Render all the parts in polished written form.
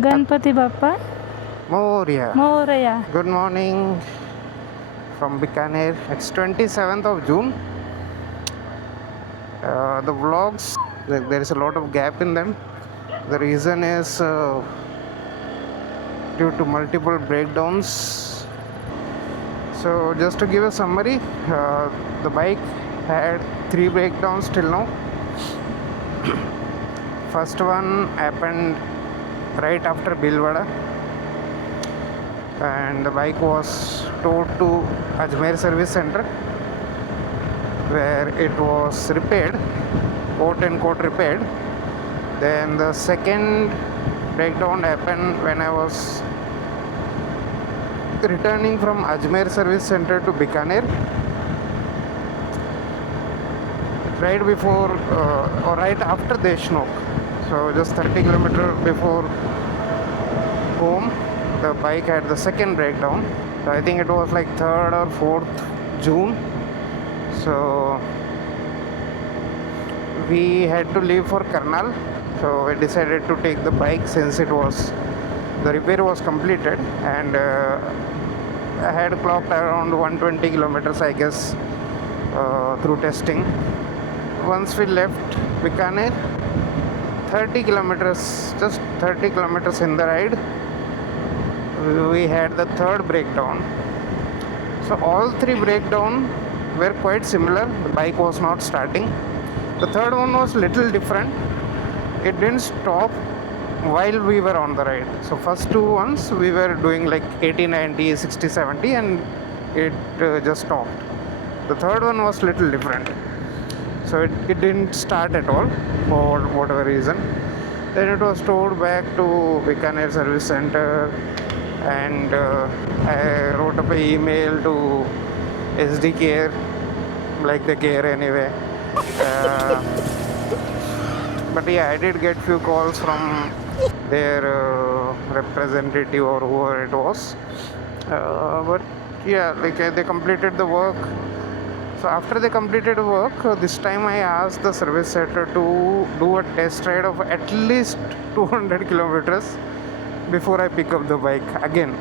Ganpati Bappa Moria. Moria. Good morning from Bikaner. It's 27th of June. The vlogs, there is a lot of gap in them. The reason is due to multiple breakdowns. So just to give a summary, the bike had 3 breakdowns till now. First one happened right after Bilwada, and the bike was towed to Ajmer service center where it was repaired, quote unquote repaired. Then the second breakdown happened when I was returning from Ajmer service center to Bikaner, right before or right after Deshnok. So just 30 kilometers before home, the bike had the second breakdown. So I think it was like 3rd or 4th June. So we had to leave for Karnal. So we decided to take the bike since the repair was completed, and I had clocked around 120 kilometers, I guess, through testing. Once we left Bikaner, 30 kilometers, just 30 kilometers in the ride, we had the third breakdown. So all 3 breakdowns were quite similar. The bike was not starting. The third one was little different. It didn't stop while we were on the ride. So first 2 ones we were doing like 80, 90, 60, 70, and it just stopped. The third one was little different. So it didn't start at all for whatever reason. Then it was towed back to Bikaner service center, and I wrote up an email to SD Care, like the care anyway. But yeah, I did get few calls from their representative or whoever it was. But yeah, like they completed the work. So after they completed the work, this time I asked the service center to do a test ride of at least 200 kilometers before I pick up the bike again.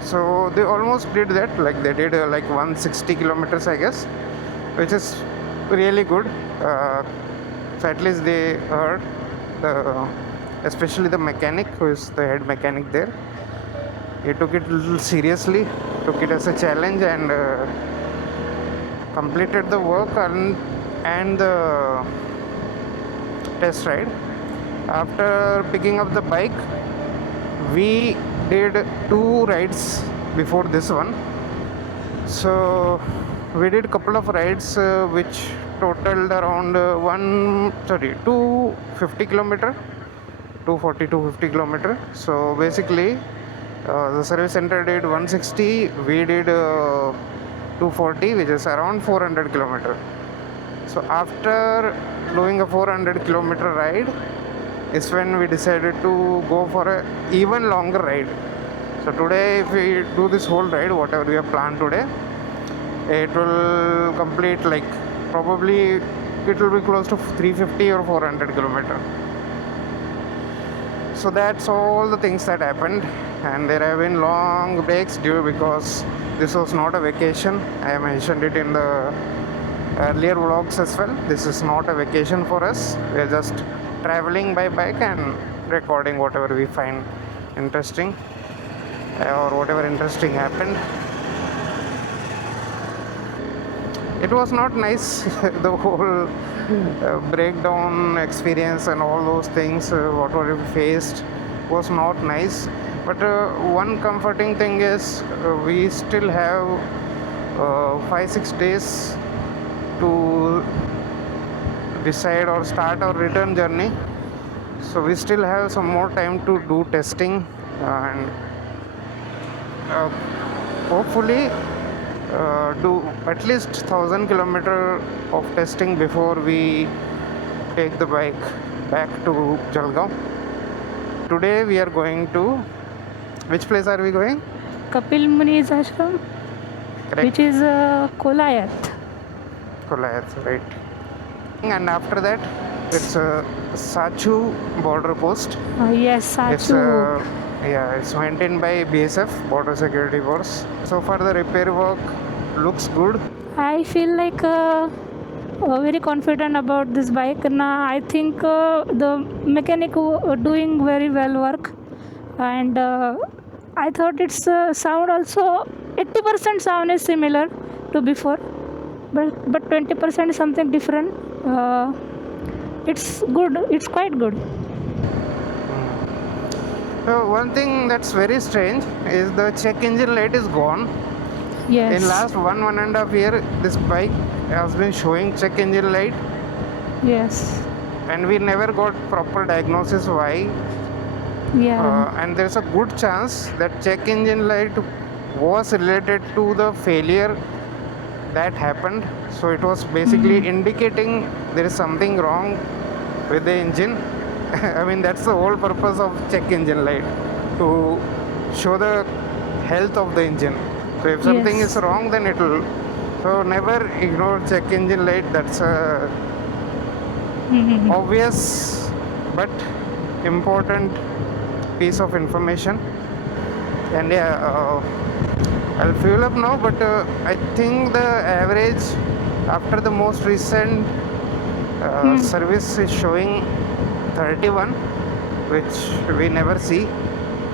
So they almost did that, like they did like 160 kilometers, I guess, which is really good. So at least they heard, especially the mechanic, who is the head mechanic there. He took it a little seriously, took it as a challenge, and completed the work and the test ride. After picking up the bike, we did 2 rides before this one. So we did a couple of rides which totaled around 250 kilometer, 240 250 kilometer. So basically the service center did 160, we did 240, which is around 400 kilometer. So after doing a 400 kilometer ride is when we decided to go for a even longer ride. So today, if we do this whole ride, whatever we have planned today, it will complete, like, probably it will be close to 350 or 400 kilometer. So that's all the things that happened, and there have been long breaks due because this was not a vacation. I mentioned it in the earlier vlogs as well. This is not a vacation for us. We are just traveling by bike and recording whatever we find interesting or whatever interesting happened. It was not nice, the whole breakdown experience and all those things, whatever we faced was not nice. But one comforting thing is we still have 5-6 days to decide or start our return journey. So we still have some more time to do testing, and hopefully do at least 1000 kilometer of testing before we take the bike back to Jalgaon. Today we are going to, which place are we going? Kapil Muni's ashram, Correct. which is Kolayat. Kolayat, right. And after that it's Sanchu border post. Yes, It's Sanchu. it's maintained by BSF, Border Security Force. So far the repair work looks good. I feel like very confident about this bike. Now I think the mechanic doing very well work, and I thought its sound also 80% sound is similar to before, but 20% is something different. It's good. It's quite good. So one thing that's very strange is the check engine light is gone. Yes. In last 1.5 year, this bike has been showing check engine light, Yes. and we never got proper diagnosis why. Yeah. And there's a good chance that check engine light was related to the failure that happened. So it was basically indicating there is something wrong with the engine. I mean, that's the whole purpose of check engine light, to show the health of the engine. So if something Yes. is wrong, then it will. So never ignore check engine light. That's a obvious but important piece of information. And I'll fuel up now, but I think the average after the most recent service is showing 31, which we never see.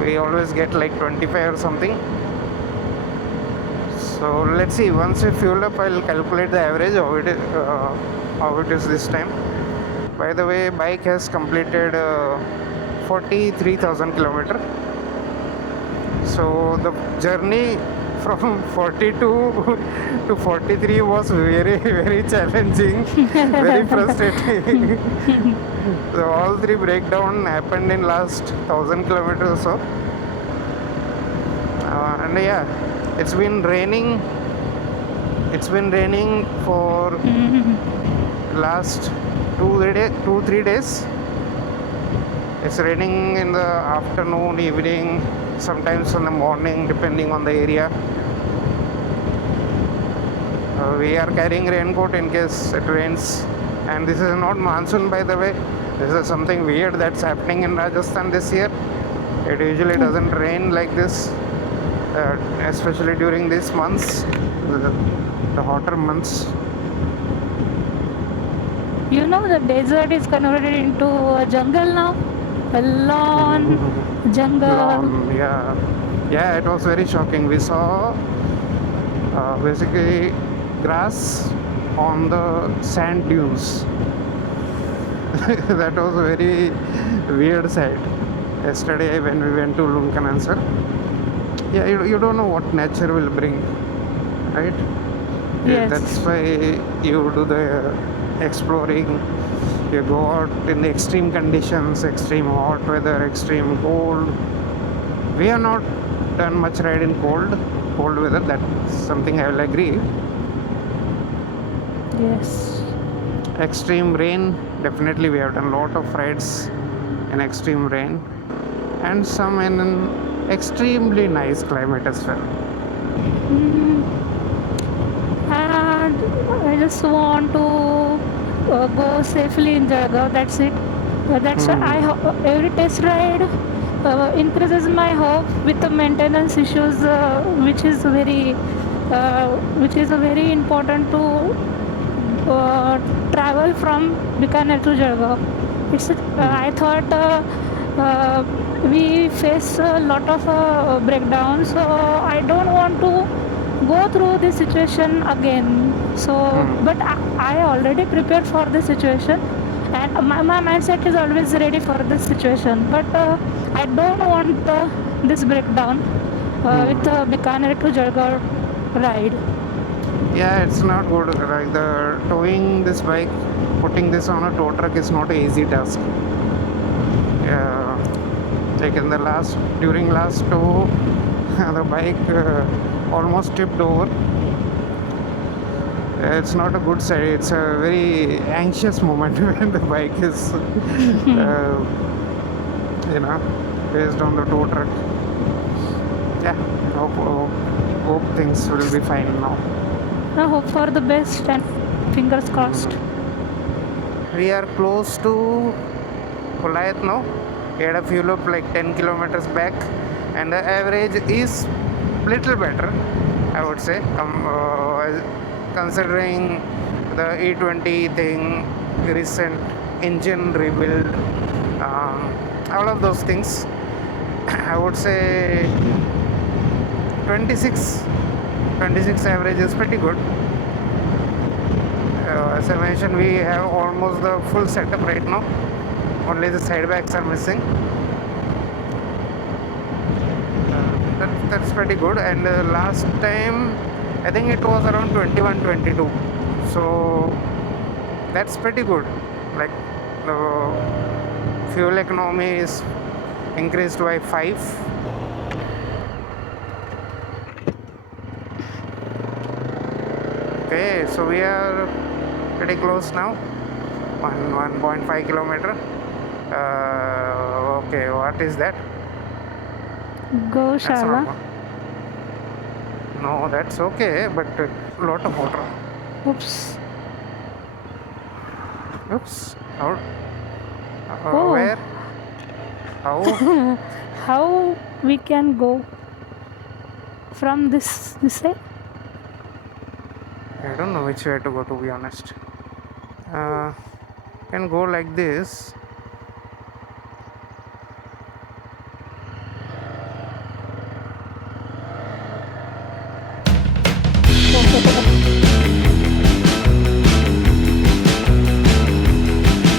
We always get like 25 or something. So let's see, once we fuel up, I'll calculate the average how it is this time. By the way, bike has completed 43,000 kilometers. So the journey from 42 to 43 was very, very challenging, very frustrating. So all three breakdown happened in last 1,000 kilometers or so. And yeah, it's been raining. It's been raining for last 2-3 days. It's raining in the afternoon, evening, sometimes in the morning, depending on the area. We are carrying raincoat in case it rains. And this is not monsoon, by the way. This is something weird that's happening in Rajasthan this year. It usually doesn't rain like this, especially during these months, the hotter months. You know, the desert is converted into a jungle now. A lawn, jungle. Lawn, yeah, it was very shocking. We saw basically grass on the sand dunes. That was a very weird sight yesterday when we went to Lunkanansar. Yeah, you don't know what nature will bring, right? Yes. That's why you do the exploring. You go out in the extreme conditions, extreme hot weather, extreme cold. We have not done much ride in cold weather. That's something I will agree. Yes. Extreme rain, definitely we have done a lot of rides in extreme rain, and some in an extremely nice climate as well. And I just want to go safely in Jalgaon. That's it. That's why every test ride increases my hope with the maintenance issues, which is very important to travel from Bikaner to Jalgaon. I thought we face a lot of breakdowns, so I don't want to go through this situation again. So, but I already prepared for this situation, and my mindset is always ready for this situation. But I don't want this breakdown with the Bikaner to Jalgaon ride. Yeah, it's not good. Like the towing this bike, putting this on a tow truck is not an easy task. Like in the during last tow, the bike almost tipped over. It's not a good side. It's a very anxious moment when the bike is, based on the tow truck. Yeah, hope things will be fine now. I hope for the best and fingers crossed. We are close to Kolayat now. We had a fuel up like 10 kilometers back, and the average is little better, I would say, considering the E20 thing, recent engine rebuild, all of those things. I would say 26 average is pretty good. As I mentioned, we have almost the full setup right now. Only the side bags are missing. That's pretty good. And last time, I think it was around 21, 22. So that's pretty good. Like the fuel economy is increased by 5. Okay, so we are pretty close now. 1.5 kilometer. Okay, what is that? That's Goshala. not. No, that's okay, but a lot of water. Oops. Oops. How? Oh. Where? How? How we can go from this side? I don't know which way to go, to be honest. Can go like this.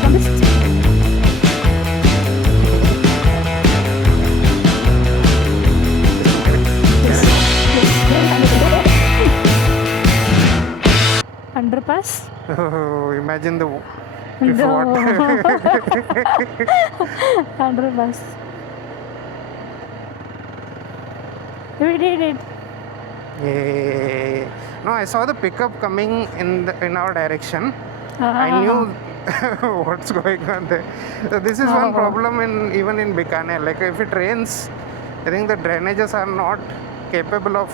From this side. Yes. Underpass. Oh, imagine the if No. what Underpass. We did it. Yay. No, I saw the pickup coming in our direction. I knew what's going on there. So this is one problem even in Bikaner. Like if it rains, I think the drainages are not capable of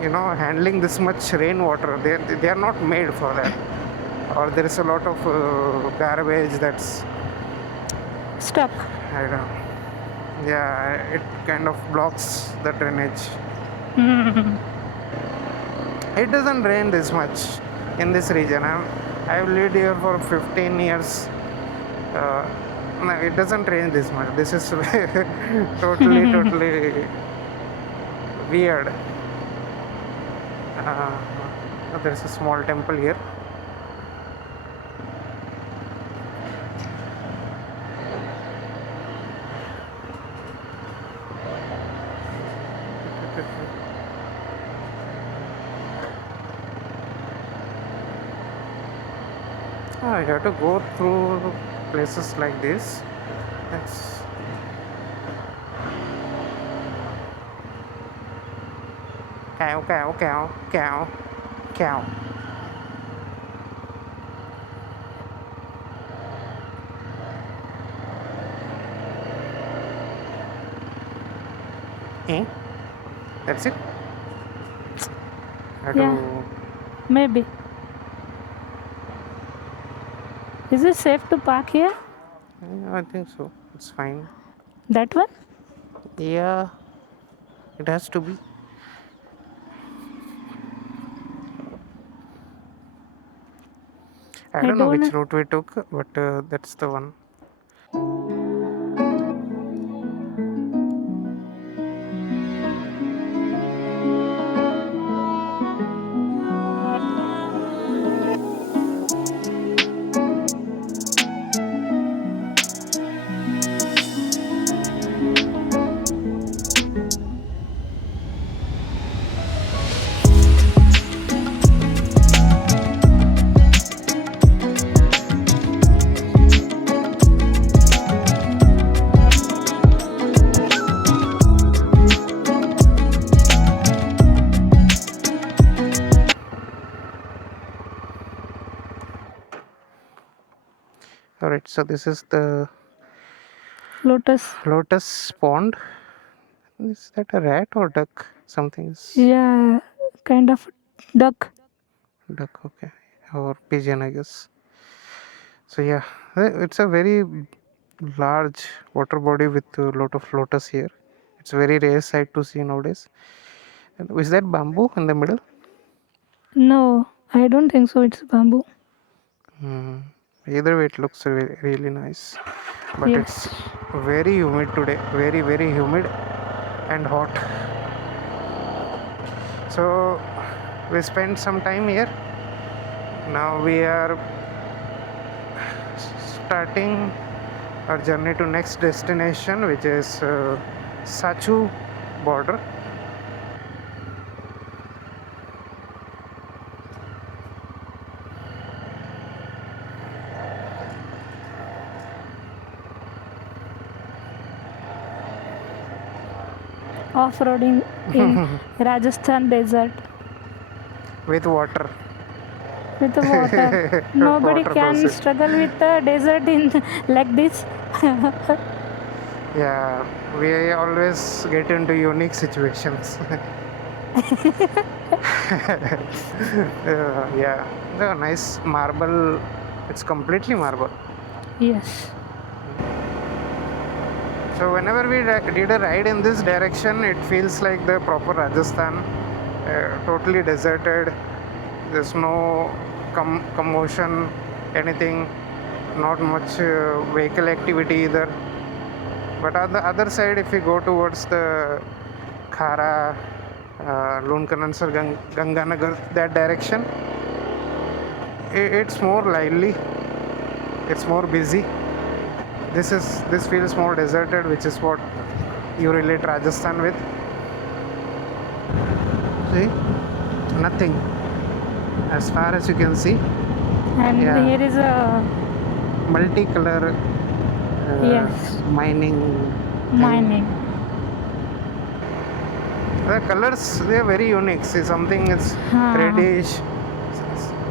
handling this much rainwater. They are not made for that. Or there is a lot of garbage that's Stuck. I don't know. Yeah, it kind of blocks the drainage. It doesn't rain this much in this region. I've lived here for 15 years. No, it doesn't rain this much. This is totally weird. There's a small temple here. You have to go through places like this. That's cow. Eh? That's it? Yeah. Maybe. Is it safe to park here? I think so. It's fine. That one? Yeah, it has to be. I don't know which route we took, but that's the one. Alright, so this is the lotus pond. Is that a rat or duck? Something is. Yeah, kind of duck. Duck, okay. Or pigeon, I guess. So yeah, it's a very large water body with a lot of lotus here. It's a very rare sight to see nowadays. And is that bamboo in the middle? No, I don't think so. It's bamboo. Hmm. Either way, it looks really nice. But it's Yes. very humid today. Very, very humid and hot. So we spent some time here. Now we are starting our journey to next destination, which is Sanchu border. Off-roading in Rajasthan desert With water. with the water. Nobody Water can process. struggle with the desert in like this. Yeah, we always get into unique situations. Yeah, the nice marble. It's completely marble. Yes. So whenever we did a ride in this direction, it feels like the proper Rajasthan, totally deserted. There's no commotion, anything, not much vehicle activity either. But on the other side, if we go towards the Khara, Lunkanansar, Ganganagar, that direction, it's more lively. It's more busy. This feels more deserted, which is what you relate Rajasthan with. See, nothing as far as you can see. And Yeah. here is a Multicolor yes, mining thing. mining. The colors, they are very unique. See, something is reddish.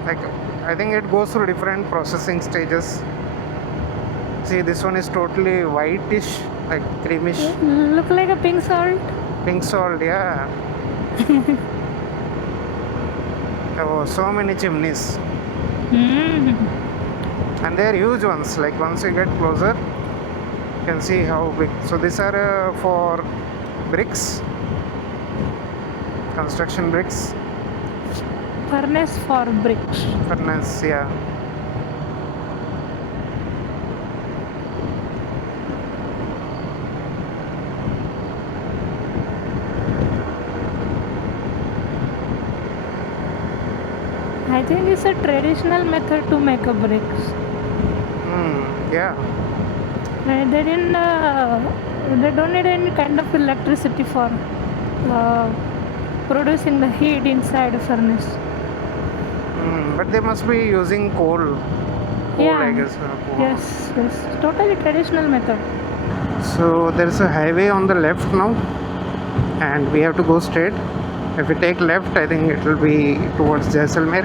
Like, I think it goes through different processing stages. See, this one is totally whitish, like creamish. Look like a pink salt. Pink salt, yeah. Oh, so many chimneys. And they are huge ones. Like, once you get closer, you can see how big. So these are for bricks, construction bricks. Furnace for bricks. Furnace, yeah. I think it's a traditional method to make a bricks. Yeah. They didn't. They don't need any kind of electricity for producing the heat inside a furnace. But they must be using coal. Yeah. I guess. Yes. Totally traditional method. So there is a highway on the left now, and we have to go straight. If we take left, I think it will be towards Jaisalmer,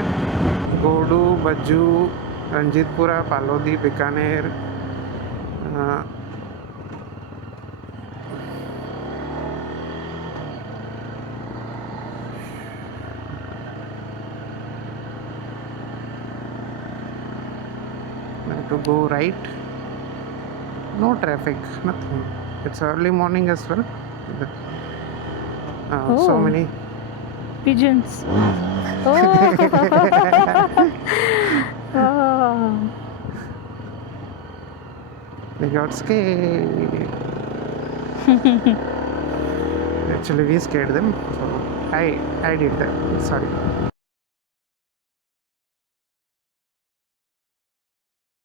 Godu, Baju, Ranjitpura, Palodi, Bikaner. To go right. No traffic, nothing. It's early morning as well. So Oh. many Pigeons. Oh. Oh. They got scared. Actually, we scared them. So I did that. Sorry.